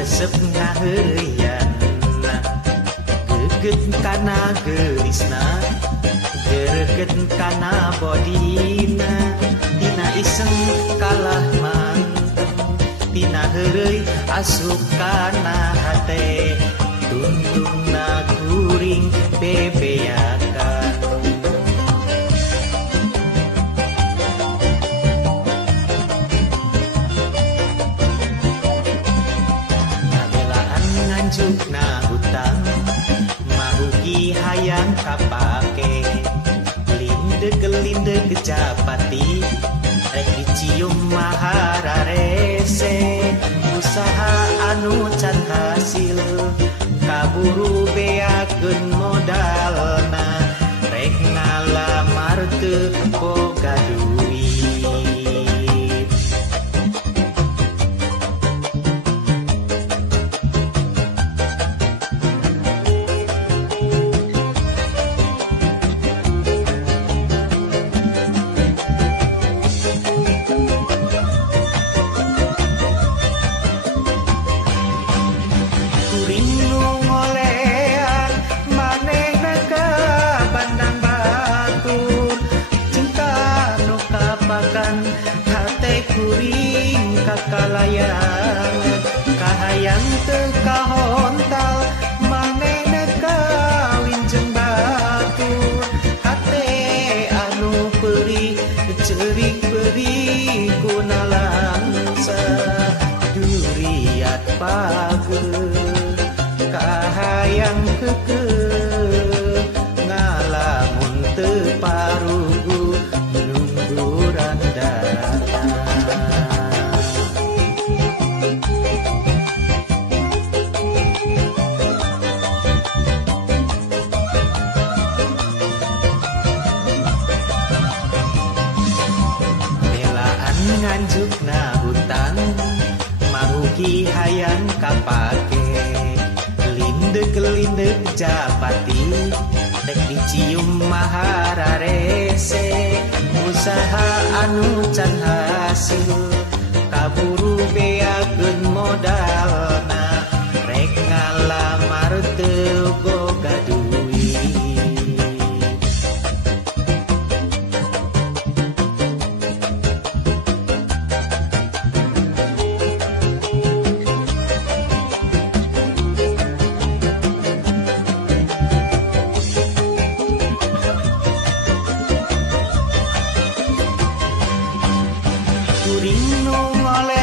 Resep ngaheuyeanna geget kana geulisna gereget kana bodina tina iseng kalah manteng tina heureuy asup kana hate tuntungna kuring bebeakan nganjukna hutang marugi hayang kapake lindeg japati rek dicium mahararese usaha anu can hasil kaburu beakeun modalna rek ngalamar teu boga duit. Kuring kakalayan kahayang teu kahontal manehna kawin jeung batur hate anu perih ceurik perih guna langsa duriat pageuh kahayang keukeuh ngalamun teu parugu nungguran datang. Nganjukna hutang marugi hayang kapake lindeg japati rek dicium mahararese usaha anu can hasil kaburu beakeun modalna rek ngalamar teu boga duit. Kuring nu ngole